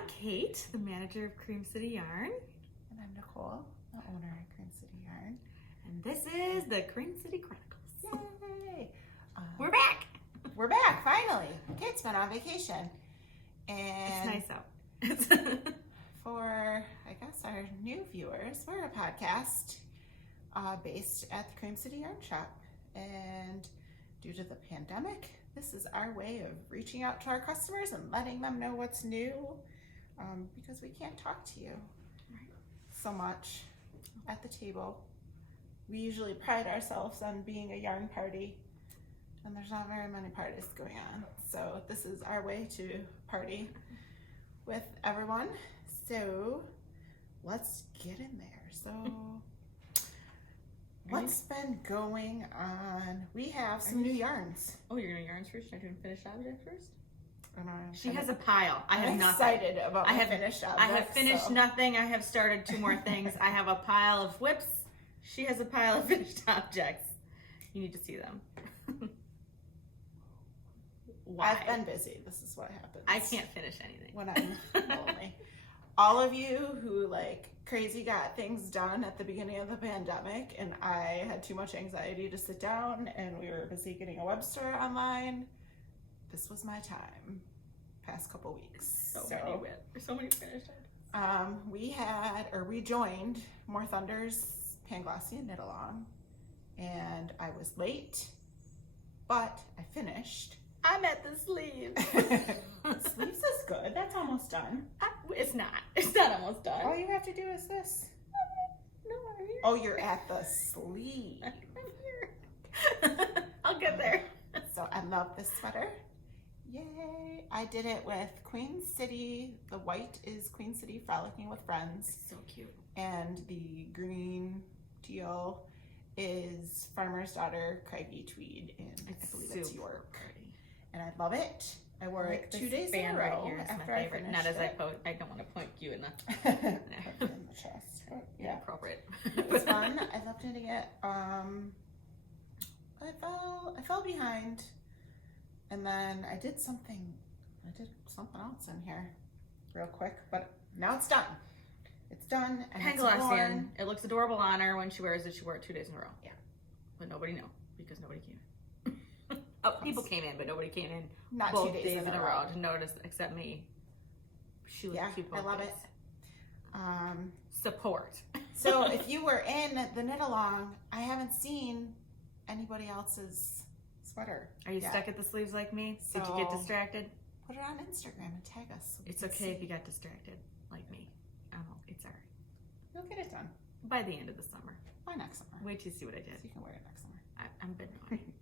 I'm Kate, the manager of Cream City Yarn. And I'm Nicole, the owner of Cream City Yarn. And this is the Cream City Chronicles. Yay! We're back! We're back, finally. Kate's been on vacation. And It's nice out. for, I guess, our new viewers, we're a podcast based at the Cream City Yarn Shop. And due to the pandemic, this is our way of reaching out to our customers and letting them know what's new, because we can't talk to you so much at the table. We usually pride ourselves on being a yarn party, and there's not very many parties going on. So this is our way to party with everyone. So let's get in there. So what's been going on? We have some new yarns. Oh, you're gonna yarns first? You're doing finished object first? She I'm has a pile. I have I'm nothing. excited about my finished objects. I have finished nothing. I have started 2 more things. I have a pile of whips. She has a pile of finished objects. You need to see them. Why? I've been busy. This is what happens. I can't finish anything. When I'm lonely. All of you who like crazy got things done at the beginning of the pandemic, and I had too much anxiety to sit down, and we were busy getting a web store online. This was my time. Past couple weeks. So many finished items. We joined More Thunder's Pan Glossy and Knit Along, and I was late, but I finished. I'm at the sleeves. Sleeves is good. That's almost done. It's not. It's not almost done. All you have to do is this. No, I'm here. Oh, you're at the sleeve. I'm here. I'll get there. So I love this sweater. Yay. I did it with Queen City. The white is Queen City Frolicking with Friends. So cute. And the green teal is Farmer's Daughter Craggy Tweed in, I believe it's York. Pretty. And I love it. I wore it 2 days in a row right here is after my I favorite. finished Not as it. I don't want to point you in the in the chest. But yeah, appropriate. it was fun. I loved knitting it. I fell behind, and then I did something else in here real quick, but now it's done. It's done. And Pan it's Glossy. worn. It looks adorable on her when she wears it. She wore it 2 days in a row. Yeah. But nobody knew because nobody came. People came in, but nobody came in Not both 2 days in a row to notice except me. She was cute. I love it. Support. So if you were in the knit along, I haven't seen anybody else's sweater. Are you yet. stuck at the sleeves like me? Did you get distracted? Put it on Instagram and tag us. So It's okay if you got distracted like me. I don't know. It's alright. You'll get it done By the end of the summer. by next summer. Wait till you see what I So did. you can wear it next summer. I'm been naughty.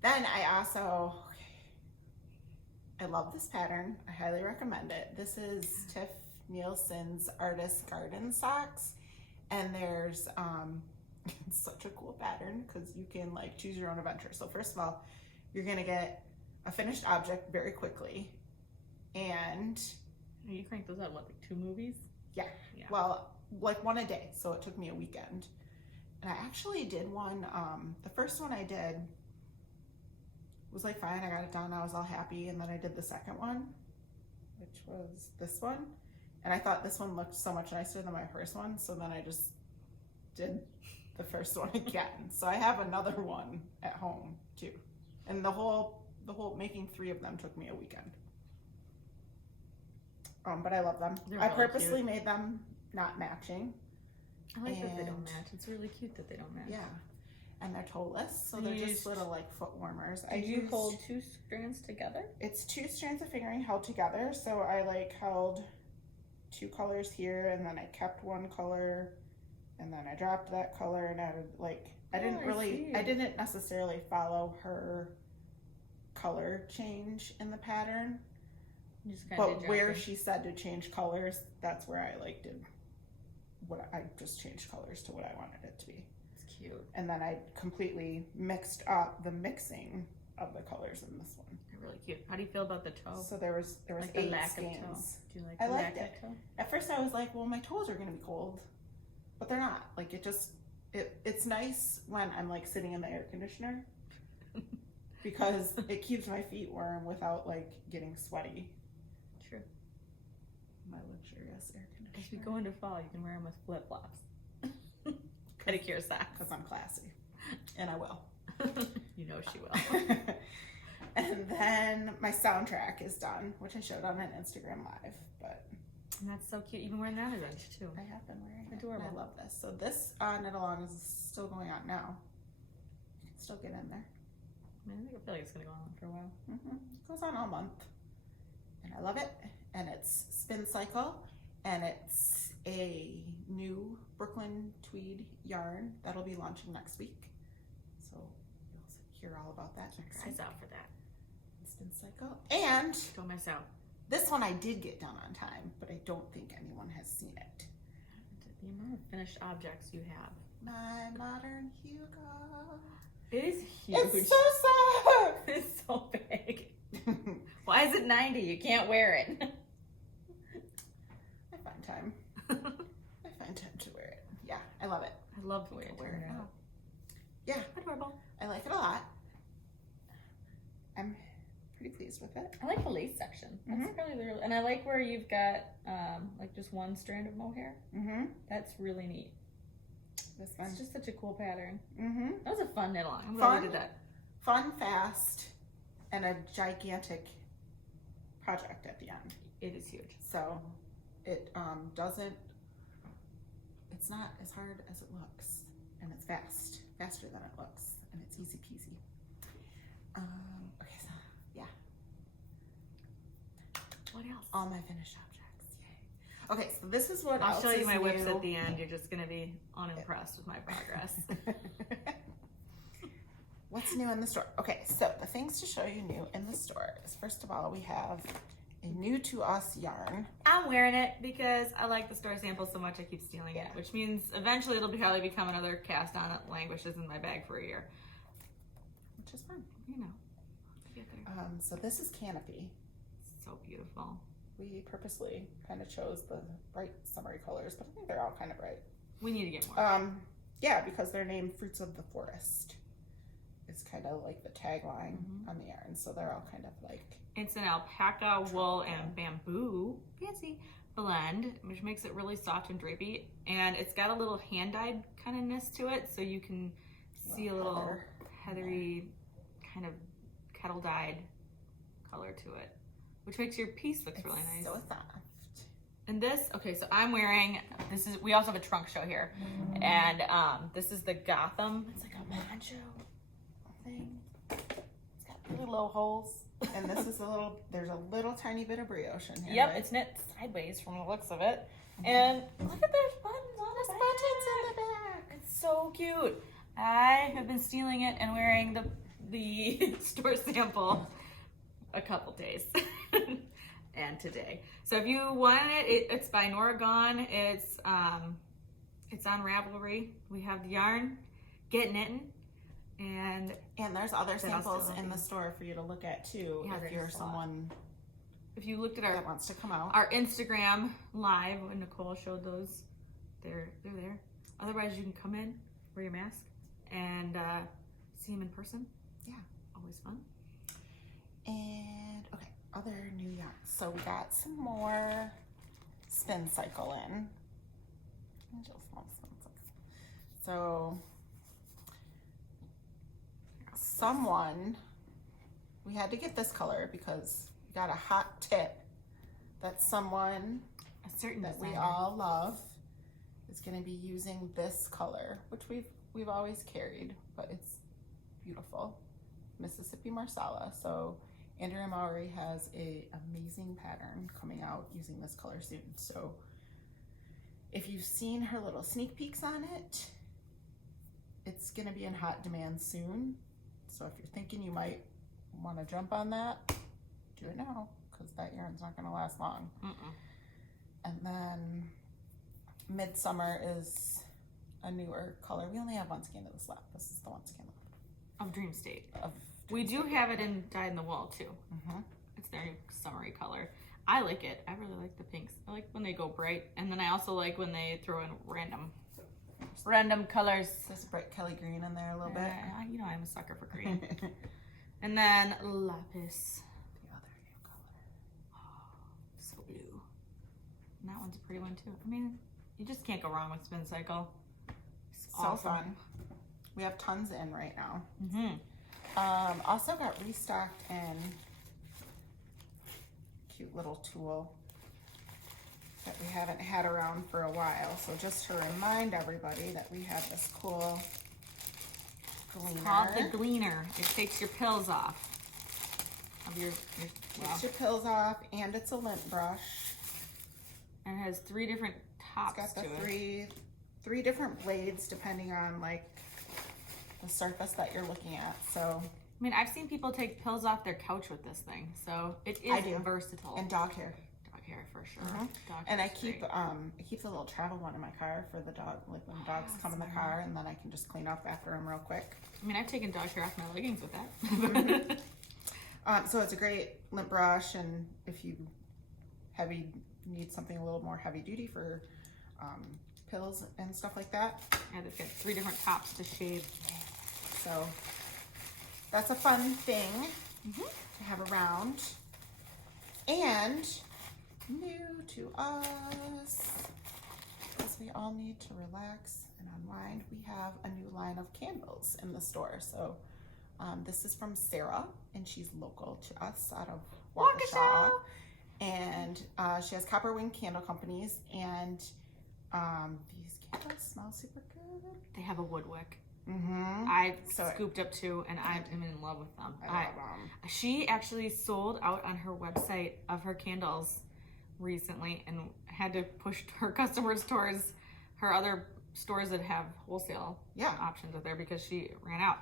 Then I love this pattern. I highly recommend it. This is Tiff Nielsen's Artist Garden Socks, and there's it's such a cool pattern because you can like choose your own adventure. So first of all, you're gonna get a finished object very quickly, and You cranked those out, what, like 2 movies? yeah. Well, like 1 a day, so it took me a weekend. And I actually did one, the first one I did was like fine, I got it done, I was all happy, and then I did the second one, which was this one, and I thought this one looked so much nicer than my first one, so then I just did the first one again. So I have another one at home too. And the whole making 3 of them took me a weekend. But I love them. They're I really purposely cute. made them not matching. I like that they don't And- match. It's really cute that they don't match. Yeah. And they're toeless, so You they're just used- little like foot warmers. Did you hold 2 strands together? It's 2 strands of fingering held together. So I like held 2 colors here, and then I kept 1 color, and then I dropped that color, and added like I didn't necessarily follow her color change in the pattern, You just kinda but did where your she said to change colors, that's where I like did what I just changed colors to what I wanted it to be. It's cute. And then I completely mixed up the mixing of the colors in this one. They're really cute. How do you feel about the toe? So there was Like 8 the lack skeins. of toe. Do you like I the liked lack it. of toe? At first I was like, well, my toes are gonna be cold, but they're not. Like it's nice when I'm like sitting in the air conditioner because it keeps my feet warm without like getting sweaty. True. my luxurious air conditioner. As we go into fall, you can wear them with flip-flops. Pedicure socks. Because I'm classy. And I will. You know she will. And then my soundtrack is done, which I showed on an Instagram Live. But And that's so cute. You've been wearing that event too. I have been wearing it. Adorable. And I love this. So this knit along is still going on now. You can still get in there. I feel like it's going to go on for a while. It goes on all month. And I love it. And it's Spin Cycle. And it's a new Brooklyn tweed yarn that'll be launching next week. So you'll hear all about that next week. Eyes out for that. Spin Cycle. And Don't miss out. this one I did get done on time, but I don't think anyone has seen it. The amount of finished objects you have. My Modern Hugo. It is huge. It's so soft. It's so big. Why is it 90? You can't wear it. I find time. I find time to wear it. Yeah, I love it. I love the way it Wear turned it out. now. Yeah, Adorable. I like it a lot. I'm pretty pleased with it. I like the lace section. That's probably the real, and I like where you've got like just one strand of mohair. That's really neat. This one. It's just such a cool pattern. That was a fun knit along. I'm glad we did that. Fun, fast, and a gigantic project at the end. It is huge. So it doesn't, it's not as hard as it looks, and it's faster than it looks, and it's easy peasy. Okay, so yeah. What else? All my finished objects, yay. Okay, so this is what I'll else show you is my whips new. at the end. You're just gonna be unimpressed with my progress. What's new in the store? Okay, so the things to show you new in the store is, first of all, we have a new to us yarn. I'm wearing it because I like the store sample so much I keep stealing it, which means eventually it'll probably become another cast on that languishes in my bag for a year. Which is fun. You know, to get there. So this is Canopy. So beautiful. We purposely kind of chose the bright summery colors, but I think they're all kind of bright. We need to get more. Yeah, because they're named Fruits of the Forest. It's kind of like the tagline on the yarn, so they're all kind of like. It's an alpaca, wool, and bamboo, fancy, blend, which makes it really soft and drapey. And it's got a little hand-dyed kind of ness to it, so you can see a little heathery, kind of kettle-dyed color to it, which makes your piece look really nice. So soft. And this, okay, so I'm wearing, we also have a trunk show here. And this is the Gotham. It's like a poncho thing. It's got really low holes. And this is there's a little tiny bit of brioche in here. Yep, right? it's knit sideways from the looks of it. And look at those buttons on the back. Buttons in the back. It's so cute. I have been stealing it and wearing the store sample a couple days. And today. So if you want it's by Nora Gone. It's on Ravelry. We have the yarn, Get Knitting. And there's other samples in the store for you to look at too, if you're someone if you looked at that wants to come out. Our Instagram live when Nicole showed those, they're there. Otherwise, you can come in, wear your mask, and see them in person. Yeah, always fun. And okay, other new yarns. So we got some more Spin Cycle in. So we had to get this color because we got a hot tip that someone that we all love is going to be using this color, which we've always carried, but it's beautiful. Mississippi Marsala. So Andrea Mowry has a amazing pattern coming out using this color soon. So if you've seen her little sneak peeks on it, it's going to be in hot demand soon. So if you're thinking you might want to jump on that, do it now, because that yarn's not going to last long. And then Midsummer is a newer color. We only have one skein of this left. This is the one skein left. Of Dream State. We do have it in Dyed in the Wool too. It's their summery color. I like it. I really like the pinks. I like when they go bright, and then I also like when they throw in random colors. There's a bright Kelly green in there a little bit. You know I'm a sucker for green. And then Lapis. The other new color. Oh, so blue. And that one's a pretty one too. I mean, you just can't go wrong with Spin Cycle. It's So awesome. fun. We have tons in right now. Mm-hmm. Also got restocked in cute little tool that we haven't had around for a while. So just to remind everybody that we have this cool gleaner. Called the Gleaner. It takes your pills off of your Takes your pills off, and it's a lint brush. and it has 3 different tops It's got to the it. three different blades depending on like the surface that you're looking at. So I mean, I've seen people take pills off their couch with this thing, so it is I do. versatile. and dog hair. Dog hair for sure. Mhm. Dog And I hair's keep great. I keep the little travel one in my car for the dog, like when dogs come in the car, and then I can just clean up after them real quick. I mean, I've taken dog hair off my leggings with that. So it's a great lint brush, and if you need something a little more heavy duty for pills and stuff like that, Yeah, they've got 3 different tops to shave. so that's a fun thing to have around. And new to us, because we all need to relax and unwind, we have a new line of candles in the store. So this is from Sarah, and she's local to us out of Waukesha. And she has Copper Wing Candle Companies, and these candles smell super good. They have a wood wick. Mm-hmm. I've So- scooped up 2, and I am in love with them. I love them. She actually sold out on her website of her candles recently and had to push her customers towards her other stores that have wholesale Yeah. options out there because she ran out.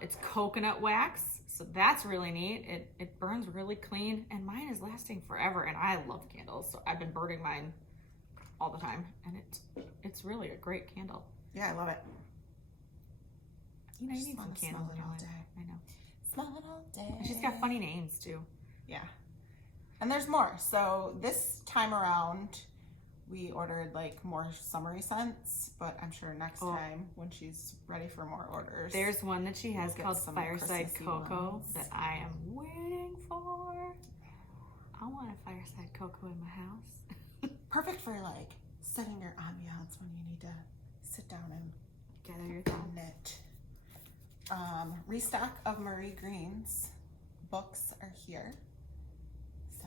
It's coconut wax, so that's really neat. It burns really clean, and mine is lasting forever, and I love candles, so I've been burning mine all the time, and it's really a great candle. Yeah, I love it. You know, you Just need some wanna smell candles it in your all life. day. I know. Smell it all day. And she's got funny names too. Yeah. And there's more. So this time around, we ordered like more summery scents, but I'm sure next time when she's ready for more orders. There's one that she has We'll get called some Fireside Christmassy Cocoa ones. that I am waiting for. I want a Fireside Cocoa in my house. Perfect for like setting your ambiance when you need to sit down and Gather your thoughts. knit. Restock of Murray Green's books are here. So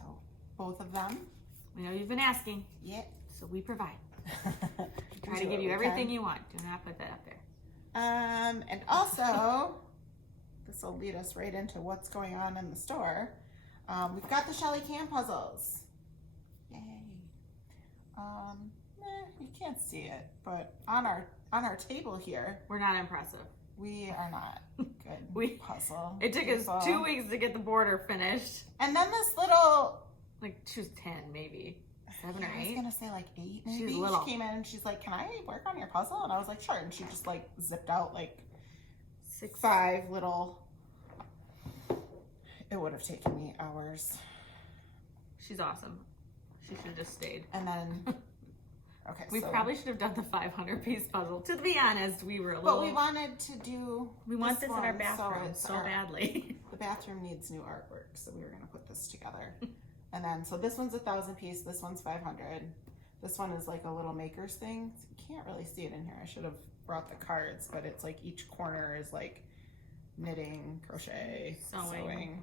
both of them. We know you've been asking, Yeah. so we provide. We try We to do give what you we everything can. you want. Do not put that up there. And also, this will lead us right into what's going on in the store. We've got the Shelly can puzzles. Yay. You can't see it, but on our table here, We're not impressive. we are not good. Puzzle. It took us people. 2 weeks to get the border finished. And then this little, Like, she was 10, maybe. 7 or I was 8. gonna say like 8 maybe. She's little. She came in and she's like, "Can I work on your puzzle?" And I was like, "Sure." And she just like zipped out like 5 little. It would have taken me hours. She's awesome. She should have just stayed. And then, okay, We so, probably should have done the 500-piece puzzle. To be honest, we were a little. but we wanted to do. We want this in our one, bathroom it's so our- badly. The bathroom needs new artwork, so we were gonna put this together. And then, so this one's 1,000 piece. This one's 500. This one is like a little maker's thing. So you can't really see it in here. I should have brought the cards, but it's like each corner is like knitting, crochet, sewing.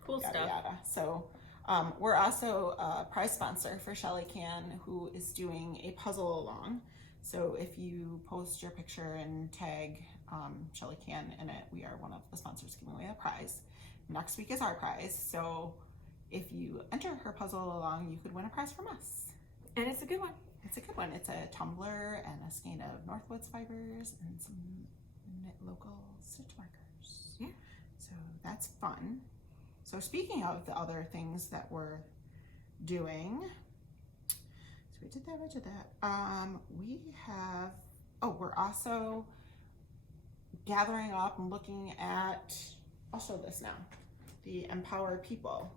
Cool Yada, stuff. yada. So we're also a prize sponsor for Shelly Can, who is doing a puzzle along. So if you post your picture and tag Shelly Can in it, we are one of the sponsors giving away a prize. Next week is our prize. So if you enter her puzzle along, you could win a prize from us. And it's a good one. It's a good one. It's a tumbler and a skein of Northwoods fibers and some knit local stitch markers. Yeah. So that's fun. So speaking of the other things that we're doing, so we did that. We have, we're also gathering up and looking at, I'll show this now, the Empower People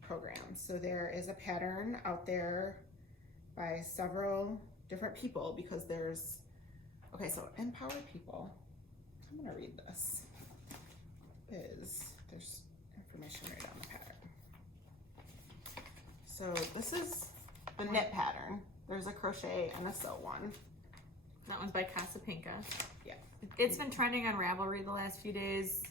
program. So there is a pattern out there by several different people because there's, so Empower People, I'm gonna read this, there's information right on the pattern. So this is the knit pattern. There's a crochet and a sew one. That one's by Casapinka. Yeah. It's been trending on Ravelry the last few days.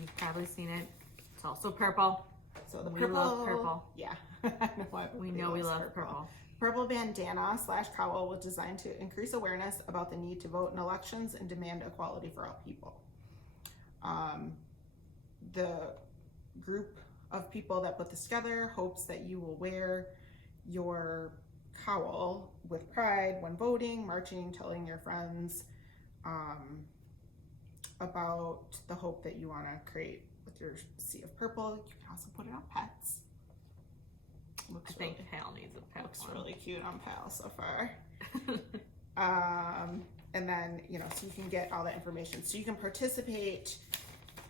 You've probably seen it. It's also purple. So the We purple. love purple. Yeah. I know We know we love purple. Purple bandana / cowl was designed to increase awareness about the need to vote in elections and demand equality for all people. The group of people that put this together hopes that you will wear your cowl with pride when voting, marching, telling your friends about the hope that you want to create with your sea of purple. You can also put it on pets. I think Pal needs a pet. Looks really cute on Pal so far. And then, you know, so you can get all that information. So you can participate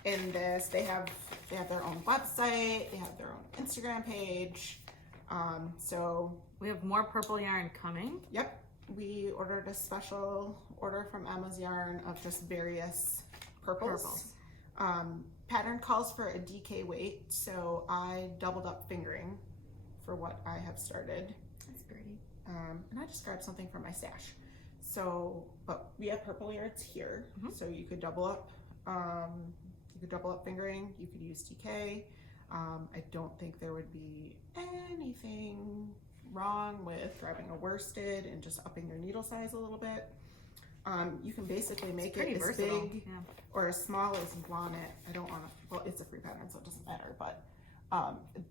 in this. They have their own website. They have their own Instagram page. So we have more purple yarn coming. Yep. We ordered a special order from Emma's Yarn of just various purples. Pattern calls for a DK weight, so I doubled up fingering for what I have started. That's pretty. And I just grabbed something from my stash. So, but we have purple yards here, so you could double up. You could double up fingering. You could use DK. I don't think there would be anything wrong with grabbing a worsted and just upping your needle size a little bit. You can basically make it as big or as small as you want it. I don't want to, well, it's a free pattern, so it doesn't matter, but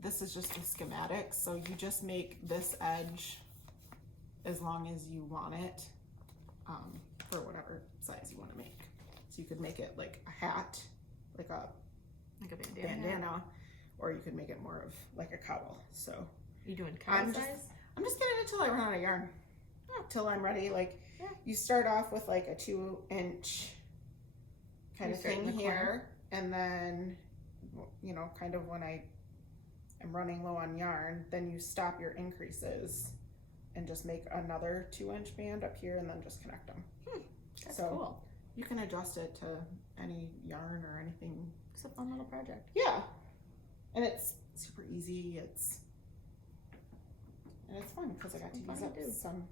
this is just a schematic. So you just make this edge as long as you want it, for whatever size you want to make. So you could make it like a hat, like a bandana, or you could make it more of like a cowl. So you doing cowl size? I'm just getting it till I run out of yarn. Till I'm ready. Like you start off with like a 2-inch kind of thing here, and then, you know, kind of when I am running low on yarn, then you stop your increases and just make another 2-inch band up here and then just connect them. That's cool. You can adjust it to any yarn or anything. It's a fun little project. Yeah. And it's super easy. And it's fun because I got to use up some.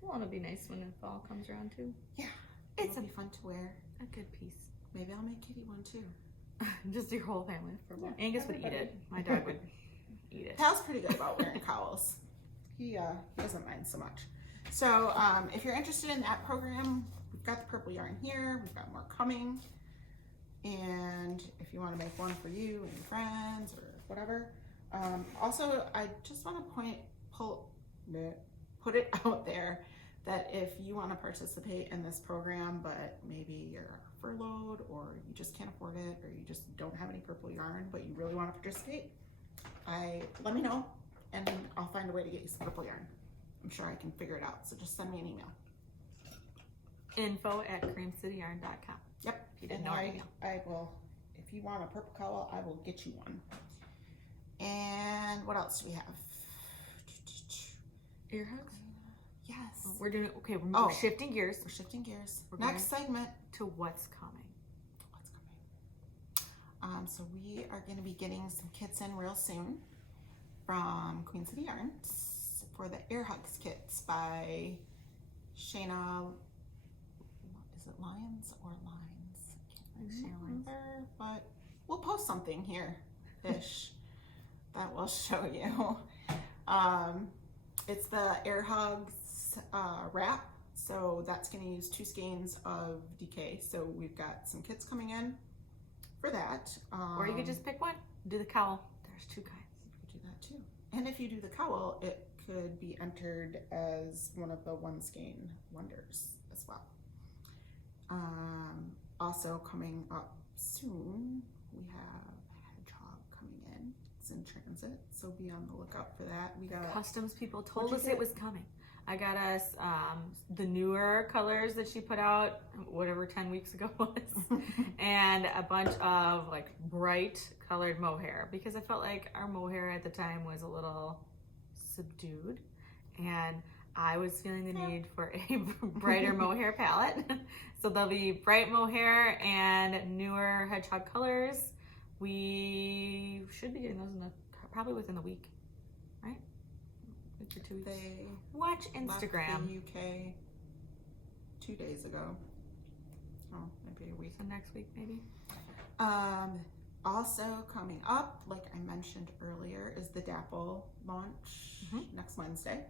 Well, it'll be nice when the fall comes around too. Yeah. It'll be fun to wear. A good piece. Maybe I'll make Kitty one too. Just your whole family. Yeah, Angus would eat it. My dog would eat it. Pal's pretty good about wearing cowls. He doesn't mind so much. So if you're interested in that program, we've got the purple yarn here. We've got more coming. And if you want to make one for you and your friends or whatever. Also, I just want to put it out there that if you want to participate in this program, but maybe you're furloughed or you just can't afford it or you just don't have any purple yarn, but you really want to participate, let me know and I'll find a way to get you some purple yarn. I'm sure I can figure it out. So just send me an email. info@creamcityyarn.com. Yep. If you didn't know our email. I will, if you want a purple cowl, I will get you one. And what else do we have? Ear hugs? Yes. We're doing, okay, we're shifting gears. We're shifting gears. We're Next segment. To what's coming. So we are going to be getting some kits in real soon from Queen City Yarns for the Ear Hugs kits by Shayna. Is it Lions or Lines? I can't remember, but we'll post something here ish that will show you. It's the Ear Hugs wrap, so that's going to use 2 skeins of DK. So we've got some kits coming in for that. Or you could just pick one. Do the cowl. There's 2 kinds. You could do that too. And if you do the cowl, it could be entered as one of the 1 skein wonders as well. Also coming up soon, we have Hedgehog coming in. It's in transit, so be on the lookout for that. We got Customs people told us it was coming. I got us the newer colors that she put out, whatever 10 weeks ago was, and a bunch of like bright colored mohair because I felt like our mohair at the time was a little subdued, and I was feeling the need for a brighter mohair palette. So there'll be bright mohair and newer hedgehog colors. We should be getting those probably within the week, right? week or 2 weeks. They Watch left Instagram. the UK 2 days ago. Oh, maybe a week. So next week, maybe. Also coming up, like I mentioned earlier, is the Dapple launch next Wednesday.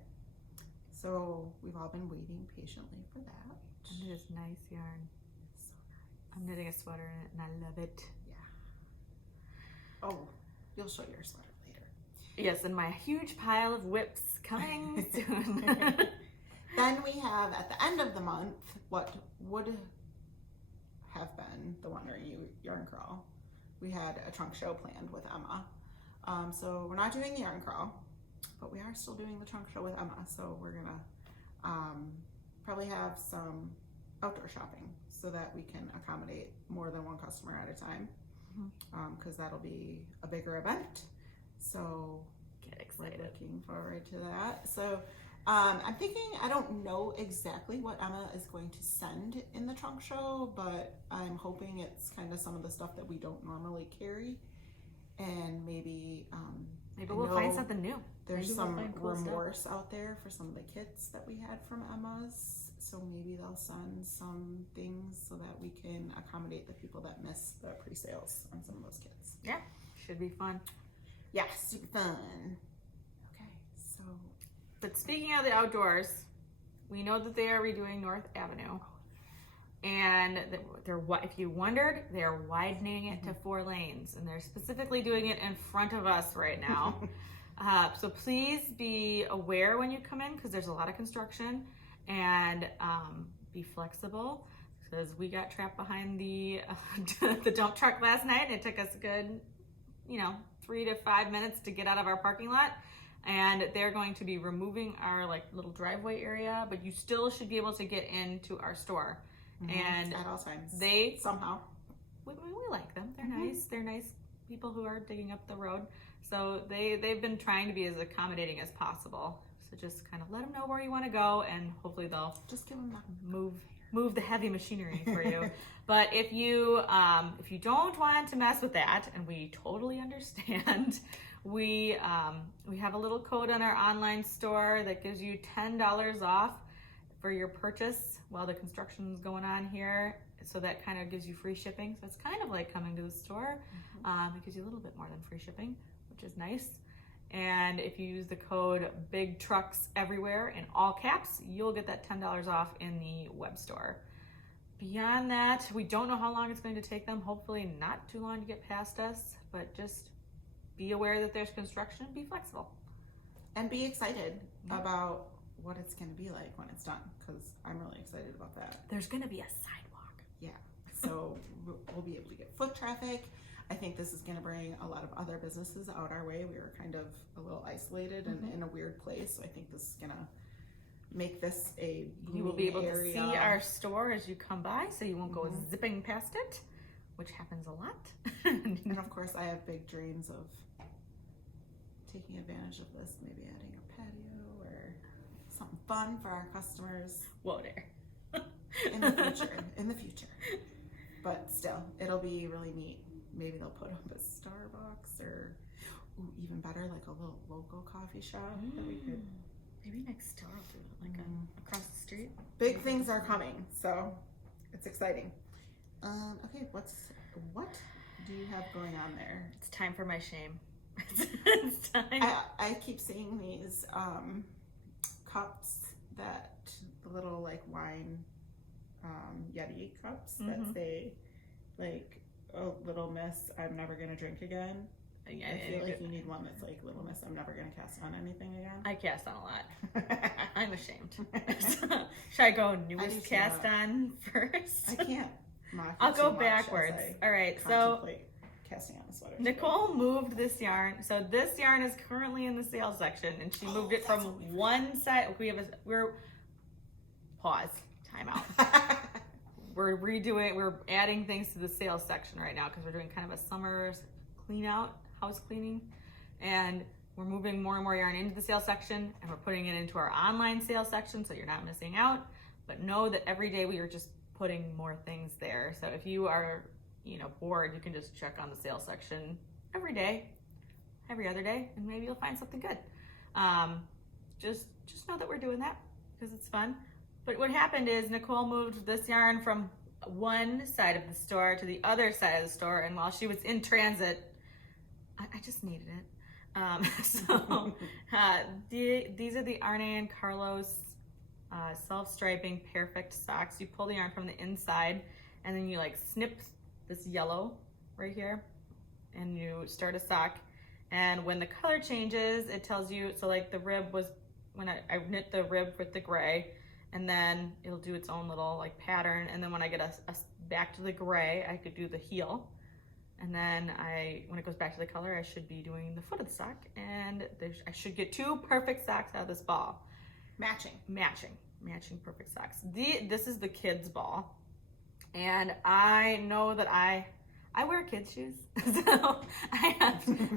So we've all been waiting patiently for that. And it is nice yarn. So nice. I'm knitting a sweater in it and I love it. Yeah. Oh, you'll show your sweater later. Yes, and my huge pile of whips coming soon. Then we have at the end of the month what would have been the Wandering Yarn Crawl. We had a trunk show planned with Emma. So we're not doing the yarn crawl, but we are still doing the trunk show with Emma. So we're gonna probably have some outdoor shopping so that we can accommodate more than one customer at a time, because that'll be a bigger event. So Get excited. we're looking forward to that. So I'm thinking, I don't know exactly what Emma is going to send in the trunk show, but I'm hoping it's kind of some of the stuff that we don't normally carry, and maybe We'll find something new. there's Maybe we'll some find cool stuff. remorse out there for some of the kits that we had from Emma's, so maybe they'll send some things so that we can accommodate the people that miss the pre-sales on some of those kits. Yeah, should be fun. Yeah, super fun. Okay, so But speaking of the outdoors, we know that they are redoing North Avenue. And they're, if you wondered, they're widening it to 4 lanes, and they're specifically doing it in front of us right now. So please be aware when you come in, because there's a lot of construction, and be flexible, because we got trapped behind the the dump truck last night, and it took us a good, 3 to 5 minutes to get out of our parking lot. And they're going to be removing our little driveway area, but you still should be able to get into our store. And at all times, they somehow we like them. They're nice. They're nice people who are digging up the road. So they've been trying to be as accommodating as possible. So just kind of let them know where you want to go, and hopefully they'll just give them that. move the heavy machinery for you. But if you don't want to mess with that, and we totally understand, we have a little code on our online store that gives you $10 off for your purchase while the construction is going on here. So that kind of gives you free shipping. So it's kind of like coming to the store. It gives you a little bit more than free shipping, which is nice. And if you use the code Big Trucks Everywhere in all caps, you'll get that $10 off in the web store. Beyond that, we don't know how long it's going to take them. Hopefully not too long to get past us, but just be aware that there's construction. Be flexible. And be excited about what it's going to be like when it's done, because I'm really excited about that. There's going to be a sidewalk. Yeah, so we'll be able to get foot traffic. I think this is going to bring a lot of other businesses out our way. We were kind of a little isolated and in a weird place, so I think this is going to make this a booming You will be able area. to see our store as you come by, so you won't go zipping past it, which happens a lot. And of course, I have big dreams of taking advantage of this, maybe adding a patio or something fun for our customers. Whoa there. in the future. But still, it'll be really neat. Maybe they'll put up a Starbucks, or even better, like a little local coffee shop that we could. Maybe next door I'll do it, like across the street. Big things are coming, so it's exciting. Okay, what do you have going on there? It's time for my shame. It's time. I keep seeing these cups, that the little wine Yeti cups that say oh, Little Miss, I'm never gonna drink again. Yeah, I feel like you need one that's Little Miss, I'm never gonna cast on anything again. I cast on a lot. I'm ashamed. Should I go newest cast on first? I can't. I'll go backwards. All right, so casting on the sweater. Nicole moved this yarn. So this yarn is currently in the sales section, and she moved it from one side. We're pause. Time out. We're adding things to the sales section right now because we're doing kind of a summer clean out, house cleaning, and we're moving more and more yarn into the sales section, and we're putting it into our online sales section so you're not missing out. But know that every day we are just putting more things there. So if you are, bored, you can just check on the sales section every day, every other day, and maybe you'll find something good. just know that we're doing that because it's fun. But what happened is Nicole moved this yarn from one side of the store to the other side of the store, and while she was in transit, I just needed it. These are the Arne and Carlos self-striping perfect socks. You pull the yarn from the inside, and then you like snip this yellow right here, and you start a sock. And when the color changes, it tells you, so like the rib was, when I knit the rib with the gray, and then it'll do its own little like pattern. And then when I get back to the gray, I could do the heel. And then when it goes back to the color, I should be doing the foot of the sock. And I should get 2 perfect socks out of this ball. Matching Perfect socks. This is the kids ball. And I know that I wear kids shoes. So I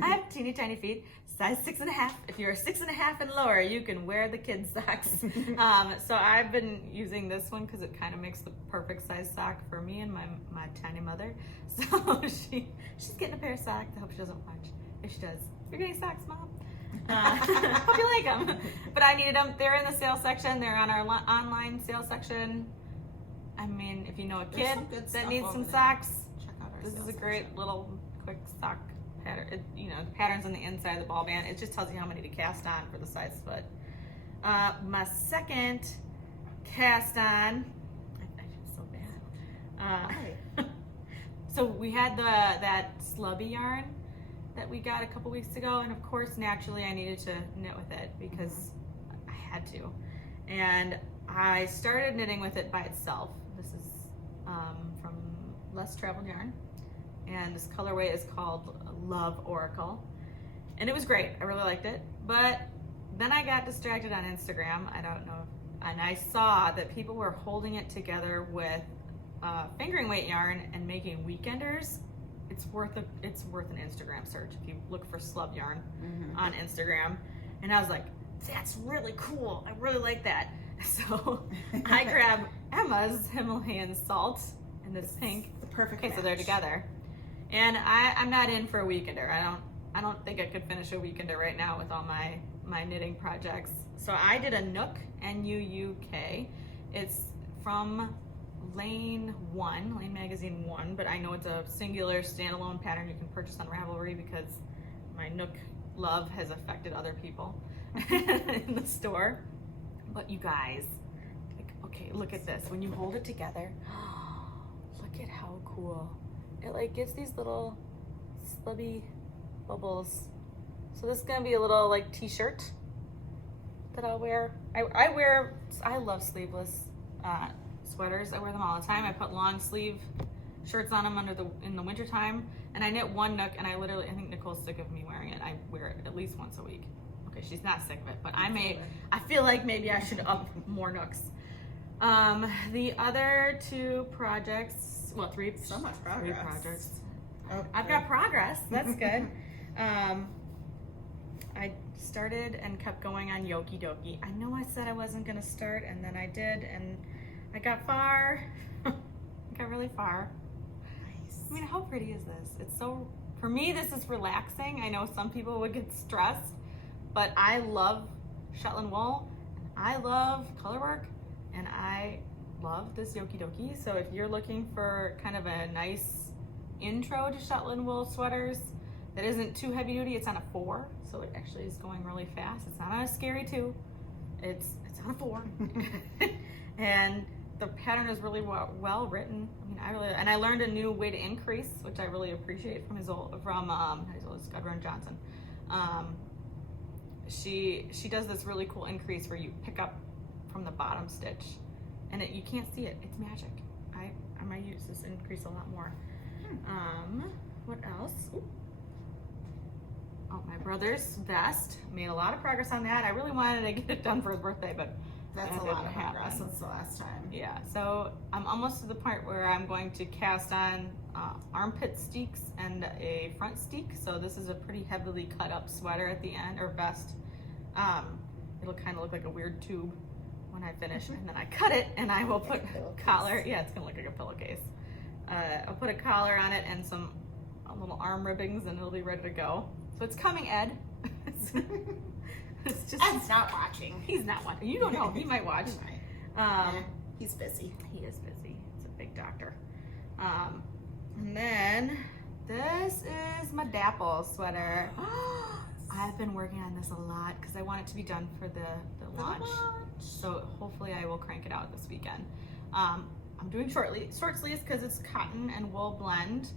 have teeny tiny feet, size 6.5. If you're 6.5 and lower, you can wear the kids socks. So I've been using this one because it kind of makes the perfect size sock for me and my tiny mother. So she's getting a pair of socks. I hope she doesn't watch. If she does, you're getting socks, Mom. Hope you like them. But I needed them. They're in the sale section. They're on our online sale section. I mean, if you know a kid that needs some socks, this is a great little quick sock pattern. The patterns on the inside of the ball band. It just tells you how many to cast on for the size foot. My second cast on, I feel so bad. So we had that slubby yarn that we got a couple weeks ago, and of course, naturally, I needed to knit with it because I had to. And I started knitting with it by itself. This is from Less Traveled Yarn, and this colorway is called Love Oracle, and it was great. I really liked it, but then I got distracted on Instagram. I don't know, and I saw that people were holding it together with fingering weight yarn and making weekenders. It's worth an Instagram search if you look for slub yarn on Instagram. And I was like, that's really cool. I really like that. So I grabbed Emma's Himalayan salt in this pink. The perfect match. So they're together. And I'm not in for a weekender. I don't think I could finish a weekender right now with all my knitting projects. So I did a Nook, N-U-U-K. It's from Lane Magazine 1, but I know it's a singular standalone pattern you can purchase on Ravelry because my Nook love has affected other people in the store. But you guys, okay, look at this. When you hold it together, look at how cool. It like gets these little slubby bubbles. So this is gonna be a little like t-shirt that I'll wear. I love sleeveless sweaters. I wear them all the time. I put long sleeve shirts on them in the winter time, and I knit one Nook, and I think Nicole's sick of me wearing it. I wear it at least once a week. Okay, she's not sick of it, but I feel like maybe I should up more Nooks. The other 2 projects, well, 3. So much progress. 3 projects. Okay. I've got progress. That's good. I started and kept going on Yoki Doki. I know I said I wasn't gonna start, and then I did, and I got far. I got really far. Nice. I mean, how pretty is this? It's so, for me, this is relaxing. I know some people would get stressed, but I love Shetland wool, and I love color work, and I love this Yoki Doki. So if you're looking for kind of a nice intro to Shetland wool sweaters that isn't too heavy duty, it's on a 4, so it actually is going really fast. It's not on a scary 2. It's on a 4. And the pattern is really well written. I mean, I learned a new way to increase, which I really appreciate from Scudder & Johnson. She does this really cool increase where you pick up from the bottom stitch, and you can't see it. It's magic. I might use this increase a lot more. What else? Ooh. Oh, my brother's vest. Made a lot of progress on that. I really wanted to get it done for his birthday, but that's a lot of progress since the last time. Yeah, so I'm almost to the point where I'm going to cast on armpit steeks and a front steek. So this is a pretty heavily cut up sweater at the end, or vest. It'll kind of look like a weird tube when I finish, and then I cut it, and I will put a collar. Yeah, it's gonna look like a pillowcase. I'll put a collar on it and some little arm ribbings, and it'll be ready to go. So it's coming, Ed. It's just Ed's not watching. he's not watching. You don't know. He might watch. He might. Um, He's busy. he is busy. He's a big doctor. And then this is my Dapple sweater. I've been working on this a lot because I want it to be done for the launch. So hopefully I will crank it out this weekend. I'm doing short sleeves because it's cotton and wool blend.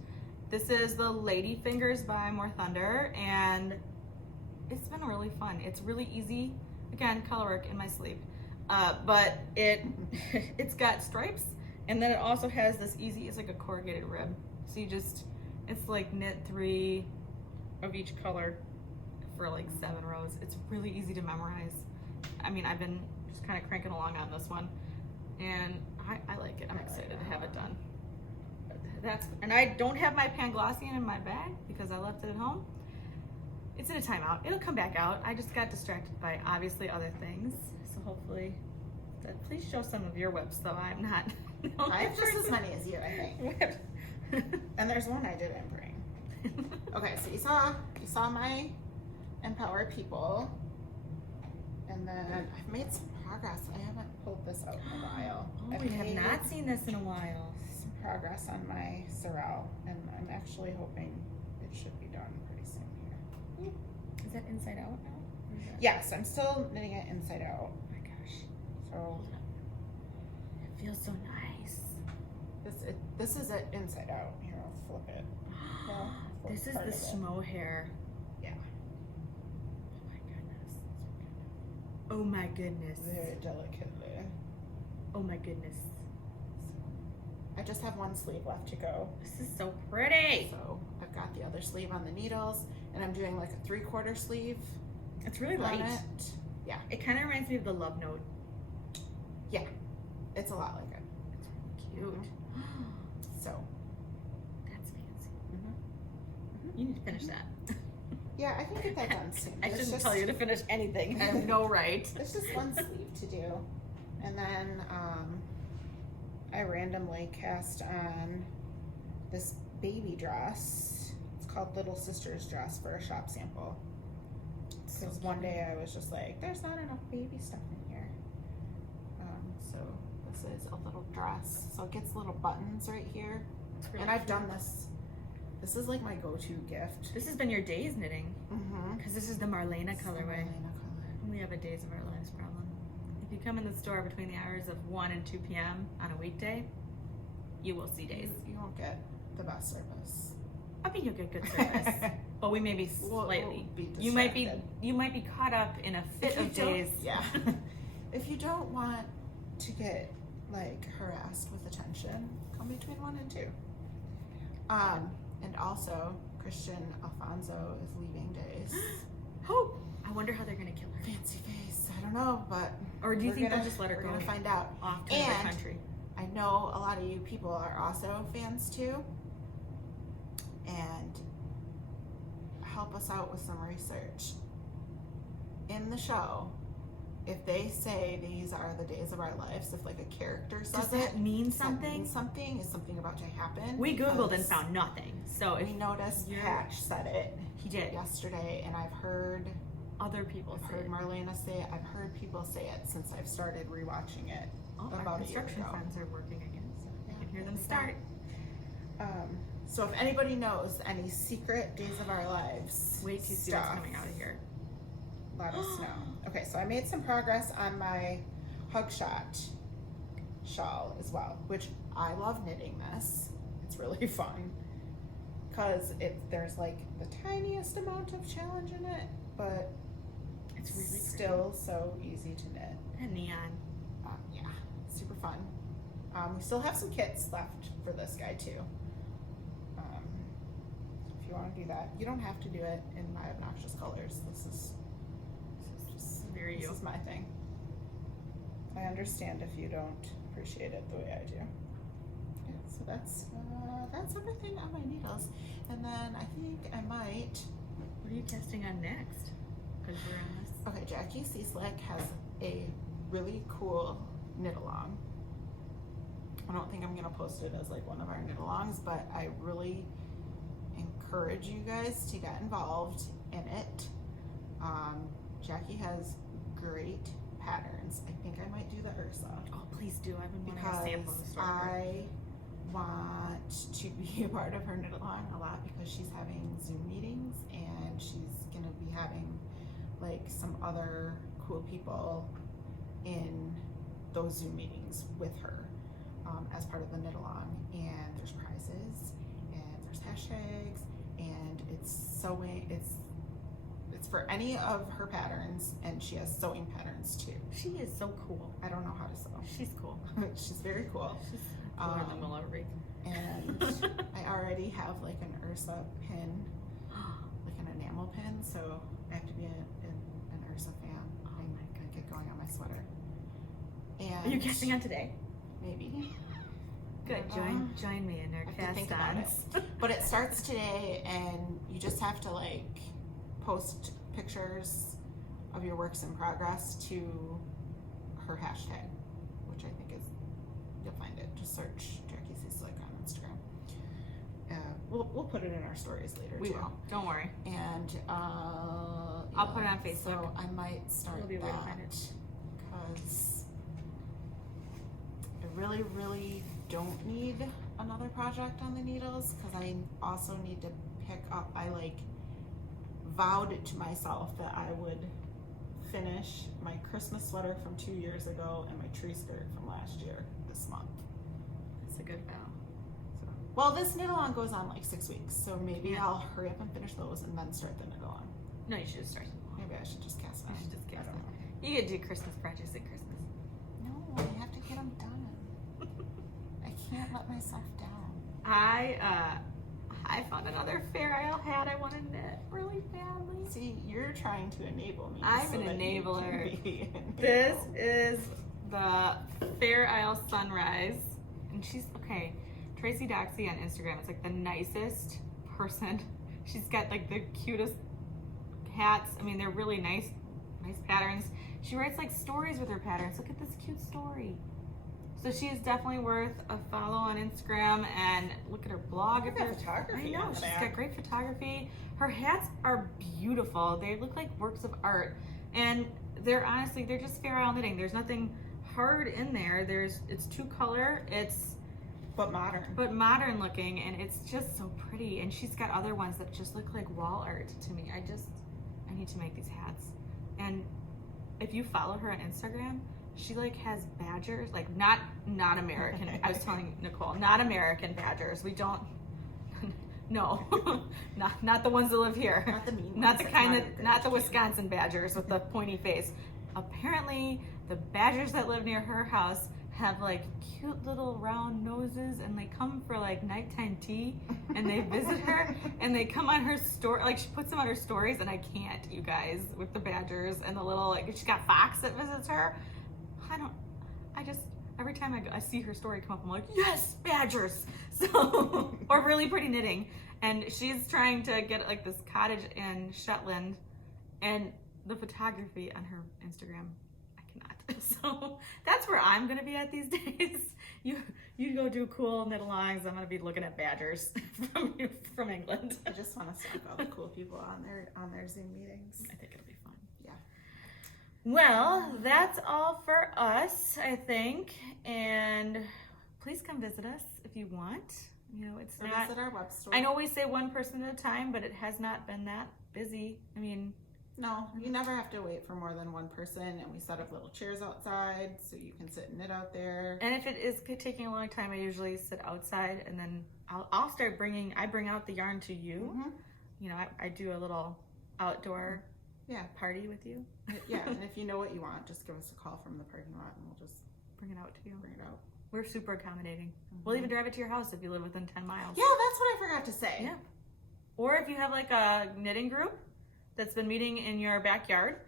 This is the Lady Fingers by More Thunder, and it's been really fun. It's really easy. Again, color work in my sleep. But it's got stripes, and then it also has this easy, it's like a corrugated rib. So it's like knit 3 of each color for like 7 rows. It's really easy to memorize. I mean, I've been just kind of cranking along on this one, and I like it. I'm excited to have it done. And I don't have my Panglossian in my bag because I left it at home. It's in a timeout. It'll come back out. I just got distracted by obviously other things. So hopefully, please show some of your whips though. I'm not. I have just as many as you, I think. And there's one I didn't bring. Okay, so you saw my Empower People, and then I've made some progress. I haven't pulled this out in a while. We have not seen this in a while. Some progress on my Sorrel, and I'm actually hoping it should be done pretty soon here. Is that inside out now? Yes, I'm still knitting it inside out. Oh my gosh. So It feels so nice. this is it inside out. Here, I'll flip it. Well, flip This is part the of it. schmo hair. Yeah. Oh my goodness. Oh my goodness. Very delicately. Oh my goodness. I just have one sleeve left to go. This is so pretty. So I've got the other sleeve on the needles, and I'm doing like a 3/4 sleeve It's really on light. it. Yeah, It kind of reminds me of the Love Note. it's a lot like it. It's really cute. So That's fancy. Mhm. You need to finish that. yeah, I can get that done soon. I It's shouldn't just- tell you to finish anything. I have no right. It's just one sleeve to do, and then I randomly cast on this baby dress. It's called Little Sister's Dress for a shop sample. Because one day I was just like, there's not enough baby stuff in here. So this is a little dress. So it gets little buttons right here. Really And I've cute. done this. This is like my go-to gift. This has been your days knitting Mm-hmm. because this is the Marlena colorway. We have a days of our lives problem. If you come in the store between the hours of 1 and 2 p.m. on a weekday, you will see days. You won't get the best service. I mean, you'll get good service, but we may be slightly. We'll be You might distracted. be caught up in a fit If you of don't- days. Yeah. If you don't want to get like harassed with attention, come between 1 and 2. And also Christian Alfonso is leaving days. Oh, I wonder how they're gonna kill her. Fancy face. I don't know, but Or do you we're think gonna- they'll just let her we're go gonna find out. off to another And- country? I know a lot of you people are also fans too, and help us out with some research. In the show, if they say these are the days of our lives, if like a character Does says that it, mean does that something? mean something? Is something about to happen? We googled and Because found nothing. So if we noticed you're- Patch said it he did, yesterday, and I've heard other people I've say heard it. Marlena say it. I've heard people say it since I've started rewatching it. Oh, our about a year construction ago. friends are working again, so I can hear them there start. you go. So if anybody knows any secret days of our lives, Wait till you see what's coming out of here. let us know. Okay, so I made some progress on my Hugshot shawl as well, which I love knitting this. It's really fun because there's like the tiniest amount of challenge in it, but It's really still so easy to knit. And neon. Yeah, super fun. We still have some kits left for this guy too. If you want to do that, you don't have to do it in my obnoxious colors. This is Very this you. is my thing. I understand if you don't appreciate it the way I do. Yeah, so that's everything on my needles, and then I think I might. What are you testing on next? Because we're on this. Okay, Jackie Seaslick has a really cool knit along. I don't think I'm gonna post it as like one of our knit alongs, but I really encourage you guys to get involved in it. Jackie has great patterns. I think I might do the Ursa. Oh, please do. I've been wanting Because a sample of the store. I want to be a part of her knit along a lot because she's having Zoom meetings and she's going to be having like some other cool people in those Zoom meetings with her as part of the knit along, and there's prizes and there's hashtags and it's sewing. It's for any of her patterns, and she has sewing patterns too. She is so cool. I don't know how to sew. She's cool. She's very cool. She's cooler than we'll ever be. And I already have like an Ursa pin, like an enamel pin, so I have to be an Ursa fan. Oh my I get going on my sweater. And Are you casting on today? Maybe. Good. Join me in our I have to think about cast-ons. it. But it starts today, and you just have to like post pictures of your works in progress to her hashtag, which I think is, you'll find it. Just search Jackie C. Slick on Instagram. We'll put it in our stories later We too. will. Don't worry. And I'll put it on Facebook. So I might start It'll be a way to that find it. because I really, really don't need another project on the needles because I also need to pick up. I like vowed to myself that I would finish my Christmas sweater from 2 years ago and my tree skirt from last year this month. That's a good vow. So, well, this knit along goes on like 6 weeks, so maybe Yeah. I'll hurry up and finish those and then start the knit along. No, you should start. Maybe I should just cast You on. should just I cast don't it. know. You could do Christmas projects at Christmas. No, I have to get them done. I can't let myself down. I found another Fair Isle hat I want to knit really badly. See, you're trying to enable me. I'm so an that you enabler. can be enabled. This is the Fair Isle Sunrise, and she's okay. Tracy Doxy on Instagram is like the nicest person. She's got like the cutest hats. I mean, they're really nice patterns. She writes like stories with her patterns. Look at this cute story. So she is definitely worth a follow on Instagram, and look at her blog. Look at that photography I know, on she's that. got great photography. Her hats are beautiful. They look like works of art, and they're just Fair Isle knitting. There's nothing hard in there. It's two color. But modern. But modern looking, and it's just so pretty. And she's got other ones that just look like wall art to me. I need to make these hats. And if you follow her on Instagram, she like has badgers, like not American. I was telling Nicole, not American badgers. We don't. No, not the ones that live here. Not the mean Not ones the that kind come that, out of your not the garbage can. Wisconsin badgers with the pointy face. Apparently, the badgers that live near her house have like cute little round noses, and they come for like nighttime tea, and they visit her, and they come on her story. Like she puts them on her stories, and I can't, you guys, with the badgers and the little like she's got Fox that visits her. Every time I see her story come up, I'm like, yes, badgers. So, or really pretty knitting. And she's trying to get like this cottage in Shetland, and the photography on her Instagram, I cannot. So that's where I'm gonna be at these days. You go do cool knit alongs. I'm gonna be looking at badgers from England. I just want to stalk all the cool people on their Zoom meetings. I think it'll be fun. Yeah. Well, that's all for us, I think. And please come visit us if you want. You know, it's Or not. visit our web store. I know we say one person at a time, but it has not been that busy. I mean, No, you never have to wait for more than one person, and we set up little chairs outside so you can sit and knit out there. and if it is taking a long time, I usually sit outside, and then I'll start I bring out the yarn to you. Mhm. You know, I do a little outdoor Yeah. party with you. Yeah, and if you know what you want, just give us a call from the parking lot, and we'll just Bring it out to you. bring it out. We're super accommodating. We'll even drive it to your house if you live within 10 miles. Yeah, that's what I forgot to say. Yeah. Or if you have like a knitting group that's been meeting in your backyard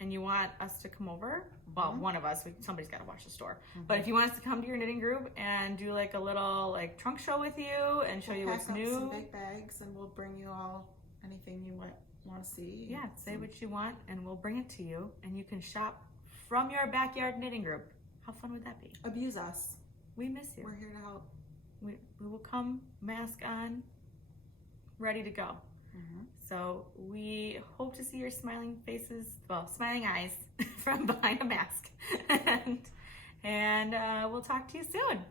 and you want us to come over, well, one of us, somebody's got to watch the store. But if you want us to come to your knitting group and do like a little like trunk show with you and show We'll you pack what's up new. some big bags, and we'll bring you all anything you want to see. Yeah, say what you want and we'll bring it to you, and you can shop from your backyard knitting group. How fun would that be? Abuse us. We miss you. We're here to help. We will come, mask on, ready to go. So we hope to see your smiling faces, well, smiling eyes from behind a mask. And we'll talk to you soon.